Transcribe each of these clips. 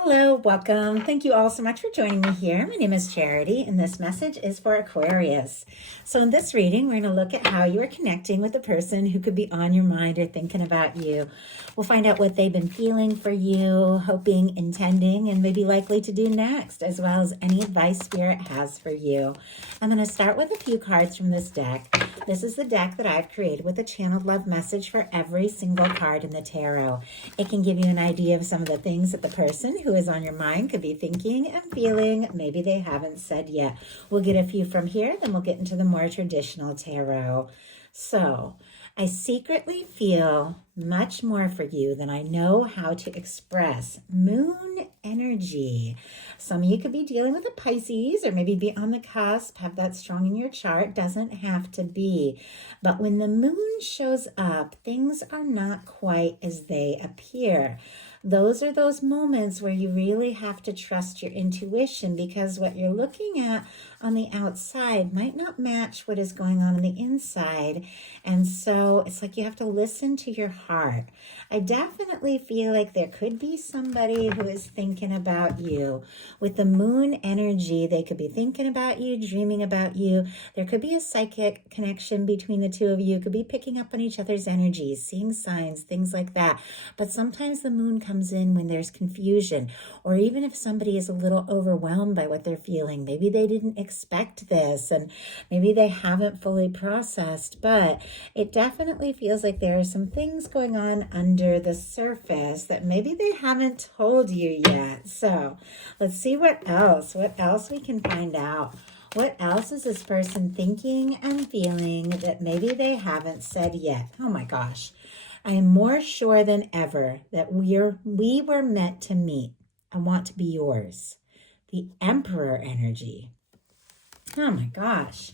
Hello, welcome. Thank you all so much for joining me here. My name is Charity, and this message is for Aquarius. So, in this reading, we're going to look at how you are connecting with the person who could be on your mind or thinking about you. We'll find out what they've been feeling for you, hoping, intending, and maybe likely to do next, as well as any advice Spirit has for you. I'm going to start with a few cards from this deck. This is the deck that I've created with a channeled love message for every single card in the tarot. It can give you an idea of some of the things that the person who is on your mind could be thinking and feeling. Maybe they haven't said yet. We'll get a few from here, then we'll get into the more traditional tarot. So, I secretly feel much more for you than I know how to express. Moon energy. Some of you could be dealing with a Pisces or maybe be on the cusp, have that strong in your chart. Doesn't have to be. But when the moon shows up, things are not quite as they appear. Those are those moments where you really have to trust your intuition, because what you're looking at on the outside might not match what is going on the inside. And so it's like you have to listen to your heart. I definitely feel like there could be somebody who is thinking about you. With the moon energy, they could be thinking about you, dreaming about you. There could be a psychic connection between the two of you. Could be picking up on each other's energies, seeing signs, things like that. But sometimes the moon comes in when there's confusion, or even if somebody is a little overwhelmed by what they're feeling. Maybe they didn't expect this, and maybe they haven't fully processed, but it definitely feels like there are some things going on under the surface that maybe they haven't told you yet. So let's see what else we can find out. What else is this person thinking and feeling that maybe they haven't said yet? Oh my gosh. I am more sure than ever that we were meant to meet. I want to be yours. The Emperor energy. Oh my gosh.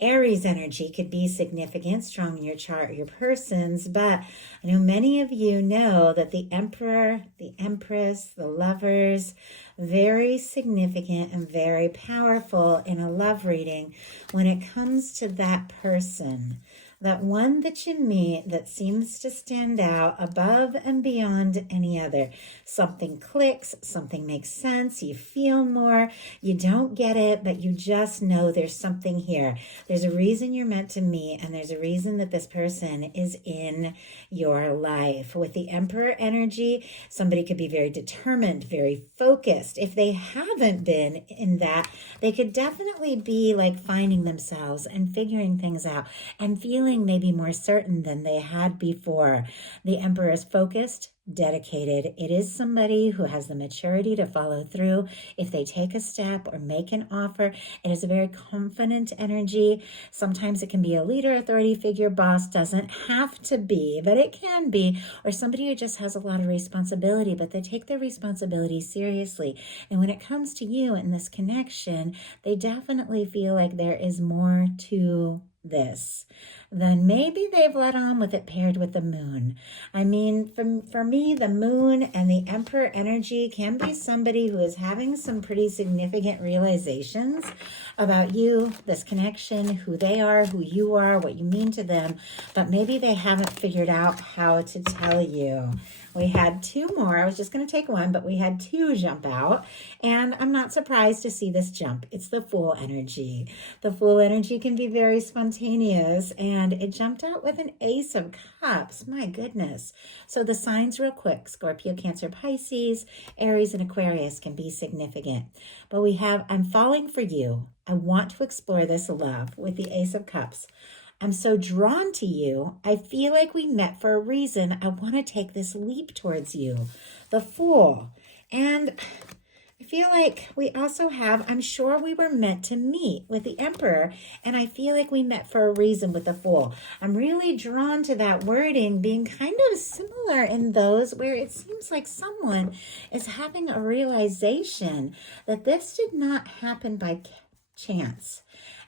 Aries energy could be significant, strong in your chart or your person's, but I know many of you know that the Emperor, the Empress, the Lovers, very significant and very powerful in a love reading when it comes to that person. That one that you meet that seems to stand out above and beyond any other. Something clicks, something makes sense, you feel more, you don't get it, but you just know there's something here. There's a reason you're meant to meet, and there's a reason that this person is in your life. With the Emperor energy, somebody could be very determined, very focused. If they haven't been in that, they could definitely be like finding themselves and figuring things out and feeling maybe more certain than they had before. The Emperor is focused, dedicated. It is somebody who has the maturity to follow through. If they take a step or make an offer, it is a very confident energy. Sometimes it can be a leader, authority figure, boss. Doesn't have to be, but it can be. Or somebody who just has a lot of responsibility, but they take their responsibility seriously. And when it comes to you in this connection, they definitely feel like there is more to this, then maybe they've let on with it paired with the moon. I mean, for me, the moon and the Emperor energy can be somebody who is having some pretty significant realizations about you, this connection, who they are, who you are, what you mean to them, but maybe they haven't figured out how to tell you. We had two more. I was just going to take one, but we had two jump out, and I'm not surprised to see this jump. It's the Fool energy. The Fool energy can be very spontaneous, and it jumped out with an Ace of Cups. My goodness. So the signs real quick: Scorpio, Cancer, Pisces, Aries, and Aquarius can be significant. But we have, I'm falling for you. I want to explore this love with the Ace of Cups. I'm so drawn to you. I feel like we met for a reason. I want to take this leap towards you. The Fool. And I feel like we also have, I'm sure we were meant to meet with the Emperor. And I feel like we met for a reason with the Fool. I'm really drawn to that wording being kind of similar in those where it seems like someone is having a realization that this did not happen by chance,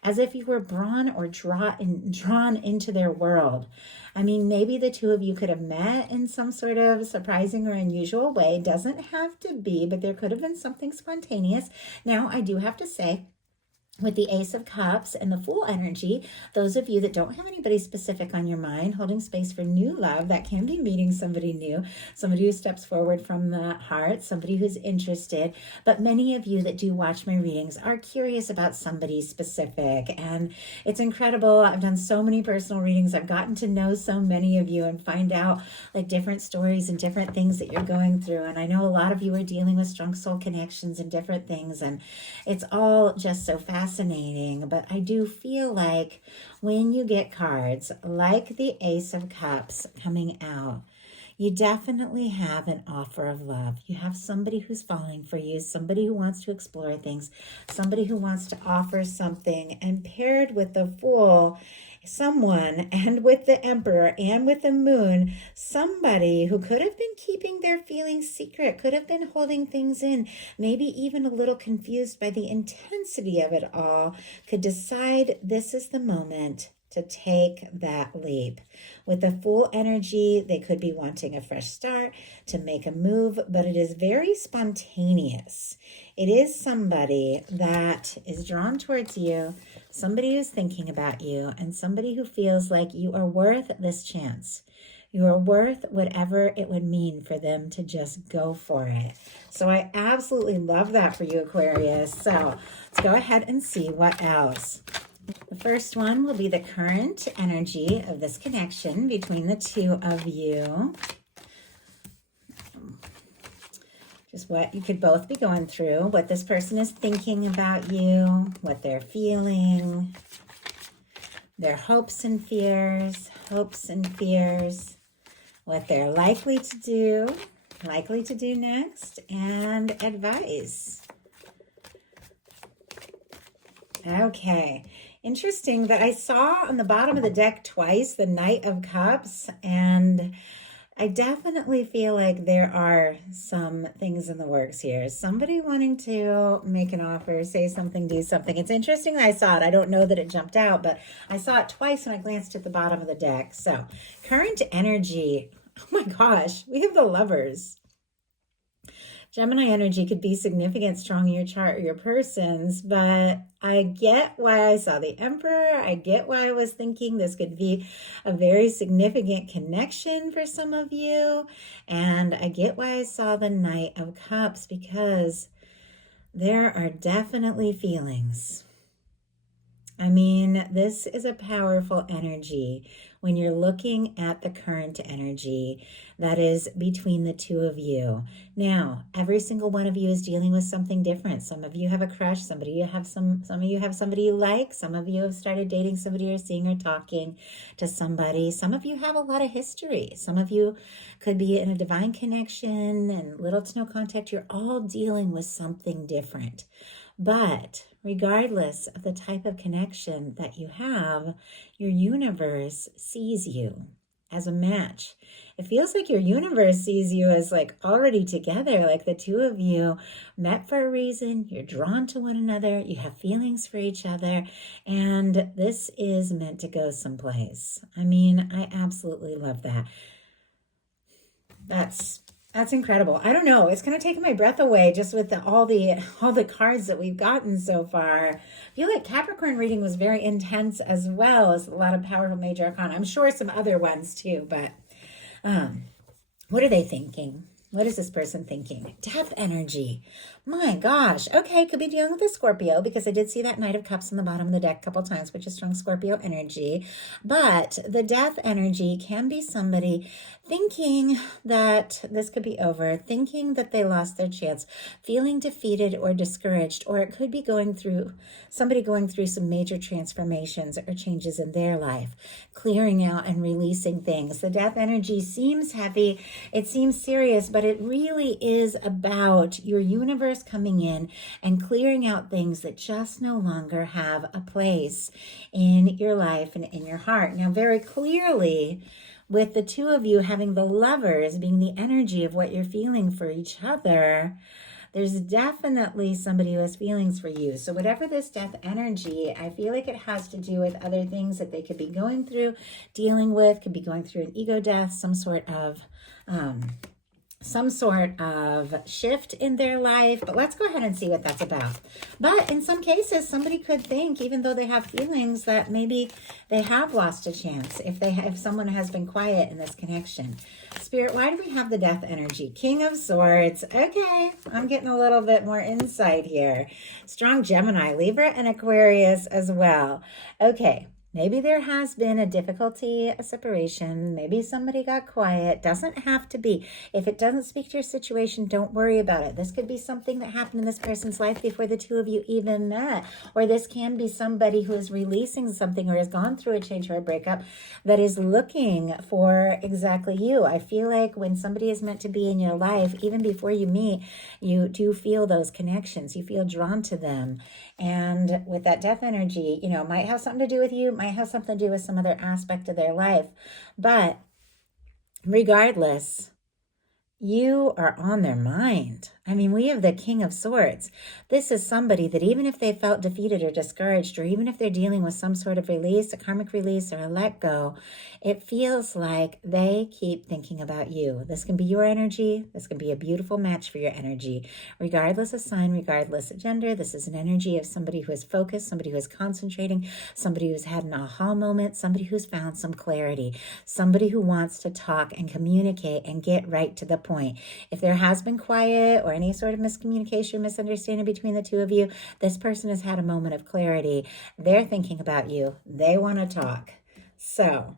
as if you were drawn or drawn into their world. I mean, maybe the two of you could have met in some sort of surprising or unusual way. Doesn't have to be, but there could have been something spontaneous. Now, I do have to say, with the Ace of Cups and the Fool energy, those of you that don't have anybody specific on your mind, holding space for new love, that can be meeting somebody new, somebody who steps forward from the heart, somebody who's interested. But many of you that do watch my readings are curious about somebody specific. And it's incredible. I've done so many personal readings. I've gotten to know so many of you and find out like different stories and different things that you're going through. And I know a lot of you are dealing with strong soul connections and different things. And it's all just so fascinating, but I do feel like when you get cards like the Ace of Cups coming out, you definitely have an offer of love. You have somebody who's falling for you, somebody who wants to explore things, somebody who wants to offer something, and paired with the Fool, someone, and with the Emperor and with the Moon, somebody who could have been keeping their feelings secret, could have been holding things in, maybe even a little confused by the intensity of it all, could decide this is the moment to take that leap. With the Fool energy, they could be wanting a fresh start, to make a move, but it is very spontaneous. It is somebody that is drawn towards you, somebody who's thinking about you, and somebody who feels like you are worth this chance. You are worth whatever it would mean for them to just go for it. So I absolutely love that for you, Aquarius. So let's go ahead and see what else. The first one will be the current energy of this connection between the two of you. Just what you could both be going through, what this person is thinking about you, what they're feeling, their hopes and fears, what they're likely to do next, and advice. Okay. Interesting that I saw on the bottom of the deck twice the Knight of Cups, and I definitely feel like there are some things in the works here. Somebody wanting to make an offer, say something, do something. It's interesting that I saw it. I don't know that it jumped out, but I saw it twice when I glanced at the bottom of the deck. So, current energy. Oh my gosh, we have the Lovers. Gemini energy could be significant, strong in your chart or your person's, but I get why I saw the Emperor. I get why I was thinking this could be a very significant connection for some of you. And I get why I saw the Knight of Cups, because there are definitely feelings. I mean, this is a powerful energy when you're looking at the current energy that is between the two of you. Now, every single one of you is dealing with something different. Some of you have a crush, some of you have somebody you like, some of you have started dating somebody or seeing or talking to somebody. Some of you have a lot of history. Some of you could be in a divine connection and little to no contact. You're all dealing with something different. But regardless of the type of connection that you have, your universe sees you as a match. It feels like your universe sees you as like already together, like the two of you met for a reason, you're drawn to one another, you have feelings for each other, and this is meant to go someplace. I mean, I absolutely love that. That's incredible. I don't know. It's kind of taken my breath away just with all the cards that we've gotten so far. I feel like Capricorn reading was very intense as well as a lot of powerful major arcana. I'm sure some other ones too, but what are they thinking? What is this person thinking? Death energy. My gosh. Okay, could be dealing with a Scorpio, because I did see that Knight of Cups on the bottom of the deck a couple times, which is strong Scorpio energy. But the death energy can be somebody thinking that this could be over, thinking that they lost their chance, feeling defeated or discouraged, or it could be somebody going through some major transformations or changes in their life, clearing out and releasing things. The death energy seems heavy, it seems serious, but it really is about your universe coming in and clearing out things that just no longer have a place in your life and in your heart. Now, very clearly, with the two of you having the Lovers being the energy of what you're feeling for each other, there's definitely somebody who has feelings for you. So whatever this death energy, I feel like it has to do with other things that they could be going through, dealing with, could be going through an ego death, some sort of some sort of shift in their life, but let's go ahead and see what that's about. But in some cases, somebody could think, even though they have feelings, that maybe they have lost a chance if someone has been quiet in this connection. Spirit, why do we have the death energy? King of Swords. Okay, I'm getting a little bit more insight here. Strong Gemini, Libra, and Aquarius as well. Okay. Maybe there has been a difficulty, a separation. Maybe somebody got quiet. Doesn't have to be. If it doesn't speak to your situation, don't worry about it. This could be something that happened in this person's life before the two of you even met. Or this can be somebody who is releasing something or has gone through a change or a breakup that is looking for exactly you. I feel like when somebody is meant to be in your life, even before you meet, you do feel those connections. You feel drawn to them. And with that death energy, you know, might have something to do with you, might have something to do with some other aspect of their life. But regardless, you are on their mind. I mean, we have the King of Swords. This is somebody that even if they felt defeated or discouraged, or even if they're dealing with some sort of release, a karmic release or a let go, it feels like they keep thinking about you. This can be your energy. This can be a beautiful match for your energy. Regardless of sign, regardless of gender, this is an energy of somebody who is focused, somebody who is concentrating, somebody who's had an aha moment, somebody who's found some clarity, somebody who wants to talk and communicate and get right to the point. If there has been quiet or any sort of miscommunication, misunderstanding between the two of you, this person has had a moment of clarity. They're thinking about you. They want to talk. So,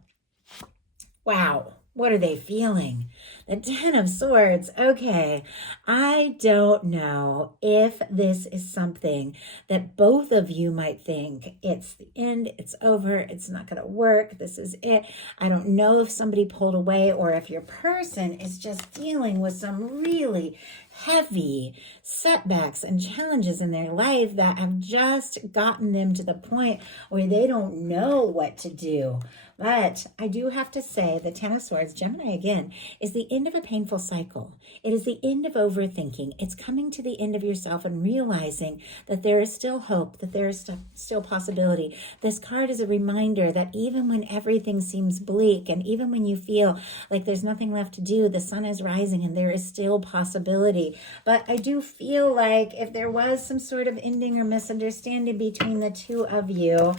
wow, what are they feeling? The Ten of Swords. Okay, I don't know if this is something that both of you might think it's the end, it's over, it's not going to work, this is it. I don't know if somebody pulled away or if your person is just dealing with some really heavy setbacks and challenges in their life that have just gotten them to the point where they don't know what to do. But I do have to say the Ten of Swords, Gemini again, is the end of a painful cycle. It is the end of overthinking. It's coming to the end of yourself and realizing that there is still hope, that there is still possibility. This card is a reminder that even when everything seems bleak and even when you feel like there's nothing left to do, the sun is rising and there is still possibility. But I do feel like if there was some sort of ending or misunderstanding between the two of you,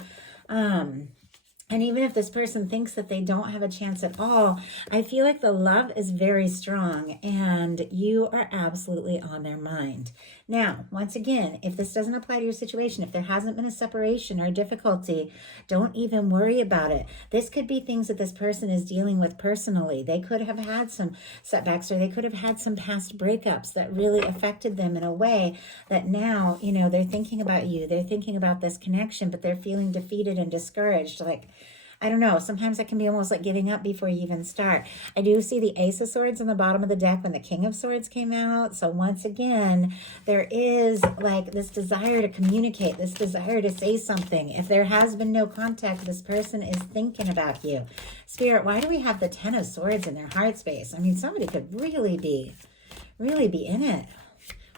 and even if this person thinks that they don't have a chance at all, I feel like the love is very strong and you are absolutely on their mind. Now, once again, if this doesn't apply to your situation, if there hasn't been a separation or a difficulty, don't even worry about it. This could be things that this person is dealing with personally. They could have had some setbacks or they could have had some past breakups that really affected them in a way that now, you know, they're thinking about you. They're thinking about this connection, but they're feeling defeated and discouraged. Like, I don't know. Sometimes it can be almost like giving up before you even start. I do see the Ace of Swords on the bottom of the deck when the King of Swords came out. So once again, there is like this desire to communicate, this desire to say something. If there has been no contact, this person is thinking about you. Spirit, why do we have the Ten of Swords in their heart space? I mean, somebody could really be in it.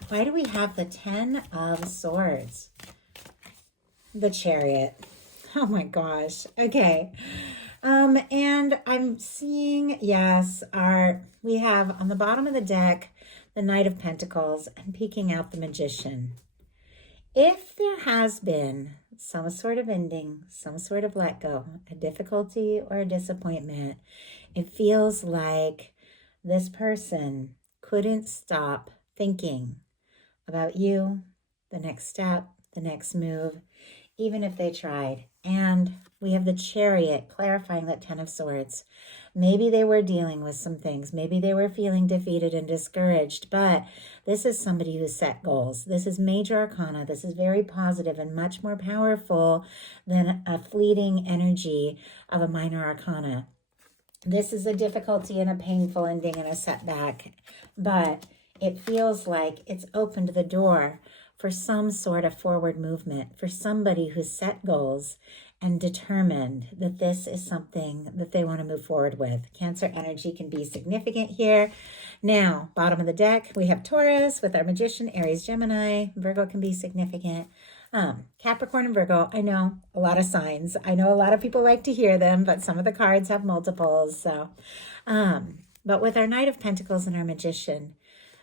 Why do we have the Ten of Swords? The Chariot. Oh my gosh. Okay. And I'm seeing, yes, we have on the bottom of the deck, the Knight of Pentacles and peeking out the Magician. If there has been some sort of ending, some sort of let go, a difficulty or a disappointment, it feels like this person couldn't stop thinking about you, the next step, the next move, even if they tried. And we have the Chariot clarifying that Ten of Swords. Maybe they were dealing with some things. Maybe they were feeling defeated and discouraged, but this is somebody who set goals. This is major arcana. This is very positive and much more powerful than a fleeting energy of a minor arcana. This is a difficulty and a painful ending and a setback, but it feels like it's opened the door for some sort of forward movement, for somebody who's set goals and determined that this is something that they want to move forward with. Cancer energy can be significant here. Now, bottom of the deck, we have Taurus with our Magician, Aries, Gemini. Virgo can be significant. Capricorn and Virgo, I know a lot of signs. I know a lot of people like to hear them, but some of the cards have multiples. So, But with our Knight of Pentacles and our Magician,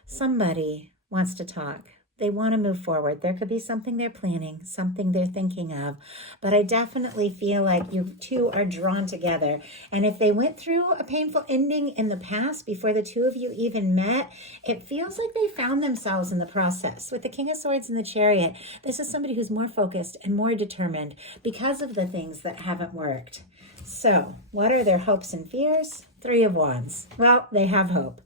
somebody wants to talk. They want to move forward. There could be something they're planning, something they're thinking of. But I definitely feel like you two are drawn together. And if they went through a painful ending in the past before the two of you even met, it feels like they found themselves in the process. With the King of Swords and the Chariot, this is somebody who's more focused and more determined because of the things that haven't worked. So, what are their hopes and fears? Three of Wands. Well, they have hope.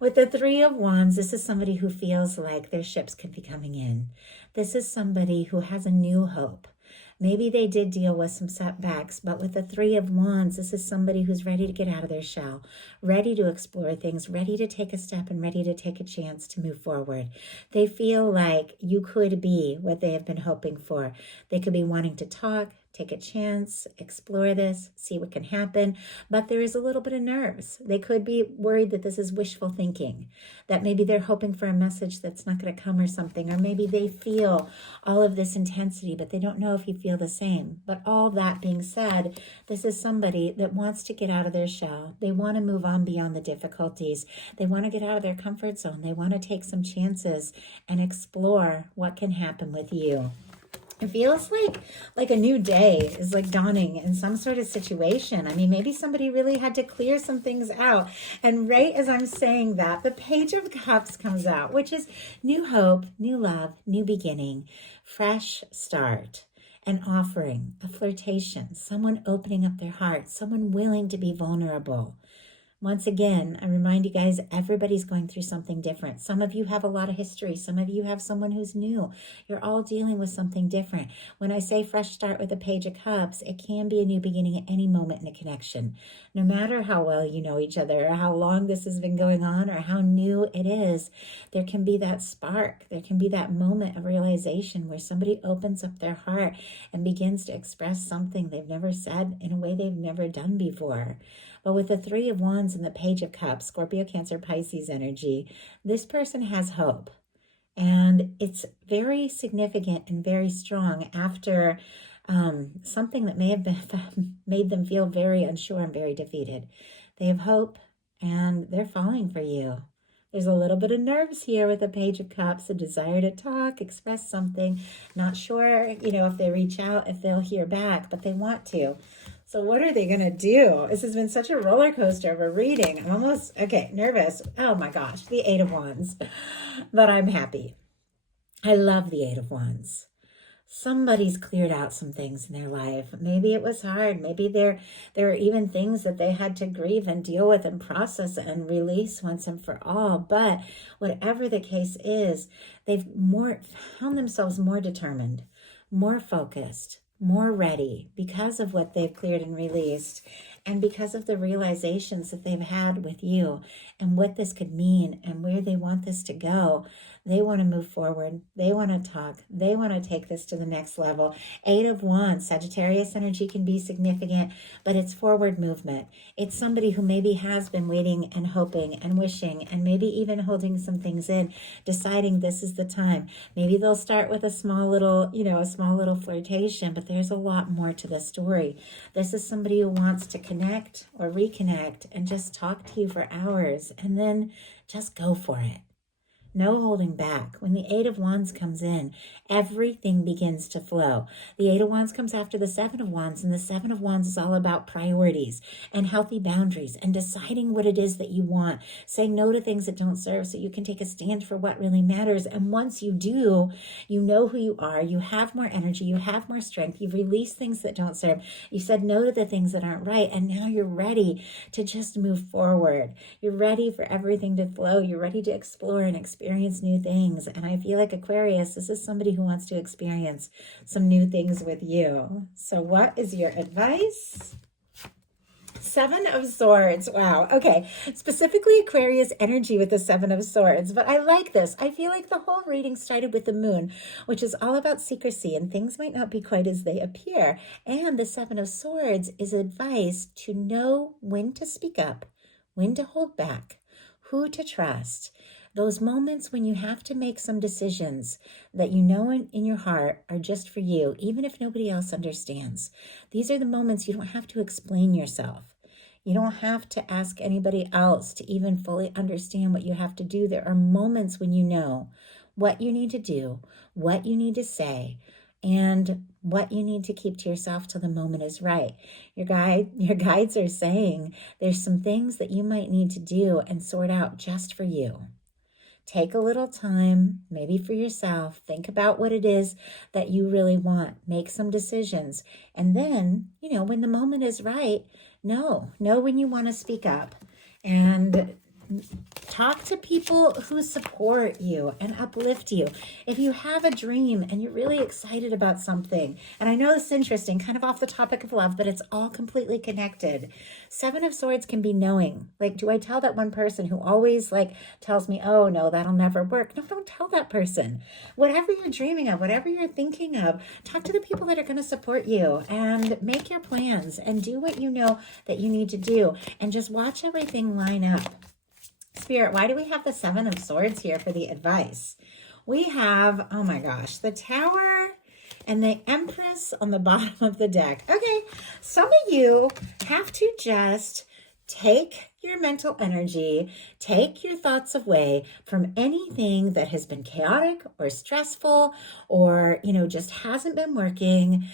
With the Three of Wands, this is somebody who feels like their ships could be coming in. This is somebody who has a new hope. Maybe they did deal with some setbacks, but with the Three of Wands, this is somebody who's ready to get out of their shell, ready to explore things, ready to take a step and ready to take a chance to move forward. They feel like you could be what they have been hoping for. They could be wanting to talk, take a chance, explore this, see what can happen. But there is a little bit of nerves. They could be worried that this is wishful thinking, that maybe they're hoping for a message that's not going to come or something, or maybe they feel all of this intensity, but they don't know if you feel the same. But all that being said, this is somebody that wants to get out of their shell. They want to move on beyond the difficulties. They want to get out of their comfort zone. They want to take some chances and explore what can happen with you. It feels like a new day is like dawning in some sort of situation. I mean, maybe somebody really had to clear some things out. And right as I'm saying that, the Page of Cups comes out, which is new hope, new love, new beginning, fresh start, an offering, a flirtation, someone opening up their heart, someone willing to be vulnerable. Once again, I remind you guys, everybody's going through something different. Some of you have a lot of history. Some of you have someone who's new. You're all dealing with something different. When I say fresh start with the Page of Cups, it can be a new beginning at any moment in a connection. No matter how well you know each other, or how long this has been going on, or how new it is, there can be that spark. There can be that moment of realization where somebody opens up their heart and begins to express something they've never said in a way they've never done before. But with the Three of Wands and the Page of Cups, Scorpio, Cancer, Pisces energy, this person has hope. And it's very significant and very strong after something that may have been, made them feel very unsure and very defeated. They have hope and they're falling for you. There's a little bit of nerves here with the Page of Cups, a desire to talk, express something. Not sure, if they reach out, if they'll hear back, but they want to. So what are they going to do? This has been such a roller coaster of a reading. I'm almost, nervous. Oh my gosh, the Eight of Wands. But I'm happy. I love the Eight of Wands. Somebody's cleared out some things in their life. Maybe it was hard. Maybe there are even things that they had to grieve and deal with and process and release once and for all. But whatever the case is, they've found themselves more determined, more focused, more ready because of what they've cleared and released, and because of the realizations that they've had with you and what this could mean and where they want this to go. They want to move forward. They want to talk. They want to take this to the next level. Eight of Wands, Sagittarius energy can be significant, but it's forward movement. It's somebody who maybe has been waiting and hoping and wishing and maybe even holding some things in, deciding this is the time. Maybe they'll start with a small little flirtation, but there's a lot more to the story. This is somebody who wants to connect or reconnect and just talk to you for hours and then just go for it. No holding back. When the Eight of Wands comes in, everything begins to flow. The Eight of Wands comes after the Seven of Wands, and the Seven of Wands is all about priorities and healthy boundaries and deciding what it is that you want, saying no to things that don't serve so you can take a stand for what really matters. And once you do, you know who you are. You have more energy. You have more strength. You've released things that don't serve. You said no to the things that aren't right. And now you're ready to just move forward. You're ready for everything to flow. You're ready to explore and experience new things. And I feel like Aquarius, this is somebody who wants to experience some new things with you. So what is your advice? Seven of Swords. Wow. Okay. Specifically Aquarius energy with the Seven of Swords. But I like this. I feel like the whole reading started with the moon, which is all about secrecy, and things might not be quite as they appear. And the Seven of Swords is advice to know when to speak up, when to hold back, who to trust. Those moments when you have to make some decisions that you know in your heart are just for you, even if nobody else understands. These are the moments you don't have to explain yourself. You don't have to ask anybody else to even fully understand what you have to do. There are moments when you know what you need to do, what you need to say, and what you need to keep to yourself till the moment is right. Your guides are saying there's some things that you might need to do and sort out just for you. Take a little time, maybe for yourself. Think about what it is that you really want. Make some decisions. And then, when the moment is right, know when you want to speak up. And talk to people who support you and uplift you. If you have a dream and you're really excited about something, and I know this is interesting, kind of off the topic of love, but it's all completely connected. Seven of Swords can be knowing. Like, do I tell that one person who always tells me, oh no, that'll never work? No, don't tell that person. Whatever you're dreaming of, whatever you're thinking of, talk to the people that are going to support you and make your plans and do what you know that you need to do, and just watch everything line up. Spirit, why do we have the Seven of Swords here for the advice? We have, oh my gosh, the Tower and the Empress on the bottom of the deck. Okay, some of you have to just take your mental energy, take your thoughts away from anything that has been chaotic or stressful or, just hasn't been working.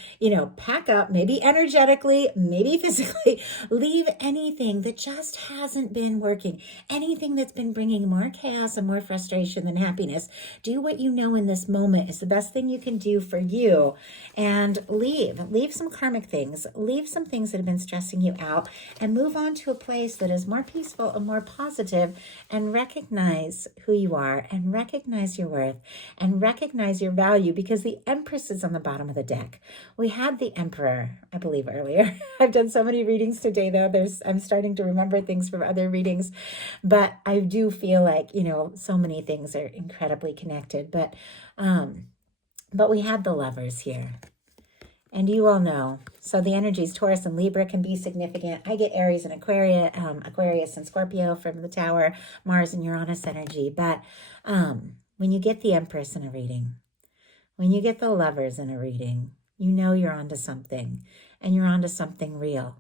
Pack up, maybe energetically, maybe physically, leave anything that just hasn't been working, anything that's been bringing more chaos and more frustration than happiness. Do what you know in this moment is the best thing you can do for you, and leave some karmic things, leave some things that have been stressing you out, and move on to a place that is more peaceful and more positive, and recognize who you are and recognize your worth and recognize your value, because the Empress is on the bottom of the deck. We had the Emperor, I believe, earlier. I've done so many readings today, though. I'm starting to remember things from other readings, but I do feel like, so many things are incredibly connected. But we had the Lovers here. And you all know, so the energies Taurus and Libra can be significant. I get Aries and Aquarius and Scorpio from the Tower, Mars and Uranus energy. But when you get the Empress in a reading, when you get the Lovers in a reading, you're onto something, and you're onto something real.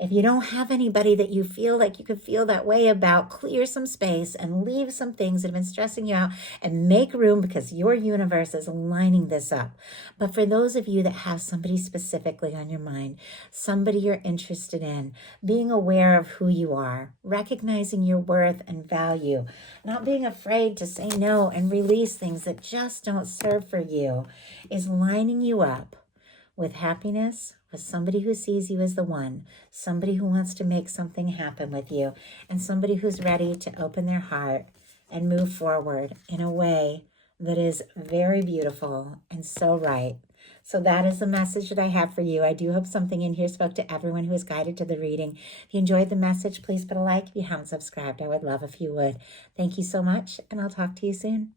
If you don't have anybody that you feel like you could feel that way about, clear some space and leave some things that have been stressing you out and make room, because your universe is lining this up. But for those of you that have somebody specifically on your mind, somebody you're interested in, being aware of who you are, recognizing your worth and value, not being afraid to say no and release things that just don't serve for you, is lining you up with happiness, with somebody who sees you as the one, somebody who wants to make something happen with you, and somebody who's ready to open their heart and move forward in a way that is very beautiful and so right. So that is the message that I have for you. I do hope something in here spoke to everyone who is guided to the reading. If you enjoyed the message, please put a like. If you haven't subscribed, I would love if you would. Thank you so much, and I'll talk to you soon.